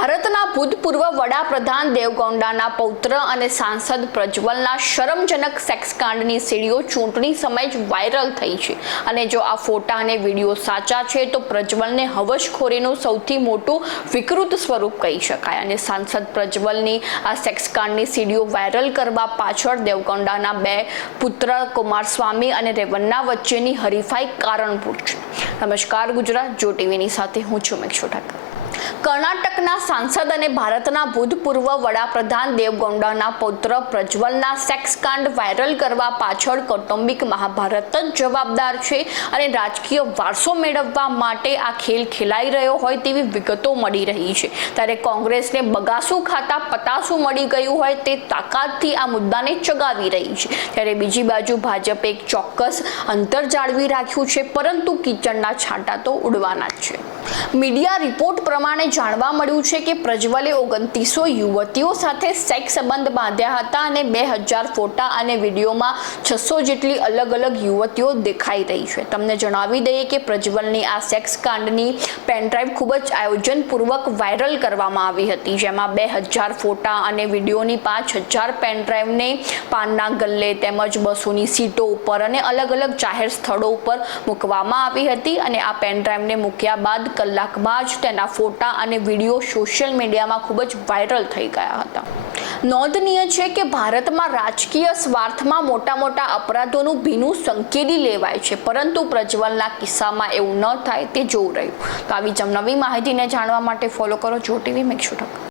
ભૂતપૂર્વ વડાપ્રધાન દેવગૌંડાના પૌત્ર અને સાંસદ પ્રજ્વલના શરમજનક સેક્સકાંડની સીડીઓ ચૂંટણી સમયે જ વાયરલ થઈ છે. અને જો આ ફોટા અને વીડિયો સાચા છે, તો પ્રજ્વલને હવશખોરીનું સૌથી મોટું વિકૃત સ્વરૂપ કહી શકાય. અને સાંસદ પ્રજ્વલની આ સેક્સકાંડની સીડીઓ વાયરલ કરવા પાછળ દેવગૌંડાના બે પુત્ર કુમારસ્વામી અને રેવન્ના વચ્ચેની હરીફાઈ કારણભૂત છે. નમસ્કાર, ગુજરાત જો ટીવીની સાથે હું છું મેક્ષો ઠાકર કર્ણાટકના સાંસદ અને ભારતના ભૂતપૂર્વ વડાપ્રધાન દેવગૌડાના પુત્ર પ્રજ્વલના સેક્સકાંડ વાયરલ કરવા પાછળ કૌટુંબિક મહાભારત જ જવાબદાર છે અને રાજકીય વારસો મેળવવા માટે આ ખેલ ખેલાઈ રહ્યો હોય તેવી વિગતો મળી રહી છે. ત્યારે કોંગ્રેસને બગાસું ખાતા પતાસું મળી ગયું હોય તે તાકાતથી આ મુદ્દાને ચગાવી રહી છે. ત્યારે બીજી બાજુ ભાજપે એક ચોક્કસ અંતર જાળવી રાખ્યું છે, પરંતુ કિચડના છાંટા તો ઉડવાના જ છે. મીડિયા રિપોર્ટ પ્રમાણે જાણવા મળ્યું છે કે પ્રજ્વલે ઓગણત્રીસો યુવતીઓ સાથે સેક્સ સંબંધ બાંધ્યા હતા અને બે હજાર ફોટા અને વિડીયોમાં છસો જેટલી અલગ અલગ યુવતીઓ દેખાઈ રહી છે. તમને જણાવી દઈએ કે પ્રજ્વલની આ સેક્સ કાંડની પેનડ્રાઈવ ખૂબ જ આયોજનપૂર્વક વાયરલ કરવામાં આવી હતી, જેમાં બે હજાર ફોટા અને વિડીયોની પાંચ હજાર પેનડ્રાઈવને પાનના ગલ્લે તેમજ બસોની સીટો ઉપર અને અલગ અલગ જાહેર સ્થળો ઉપર મૂકવામાં આવી હતી અને આ પેનડ્રાઈવને મૂક્યા બાદ કલાકમાં જ તેના ફોટા અને વીડિયો સોશિયલ મીડિયામાં ખૂબ જ વાયરલ થઈ ગયા હતા. નોંધનીય છે કે ભારતમાં રાજકીય સ્વાર્થમાં મોટા મોટા અપરાધોનું ભીનું સંકેલી લેવાય છે, પરંતુ પ્રજ્વલના કિસ્સામાં એવું ન થાય તે જોવું રહ્યું. તો આવી જ નવી માહિતીને જાણવા માટે ફોલો કરો જો ટીવી ઠક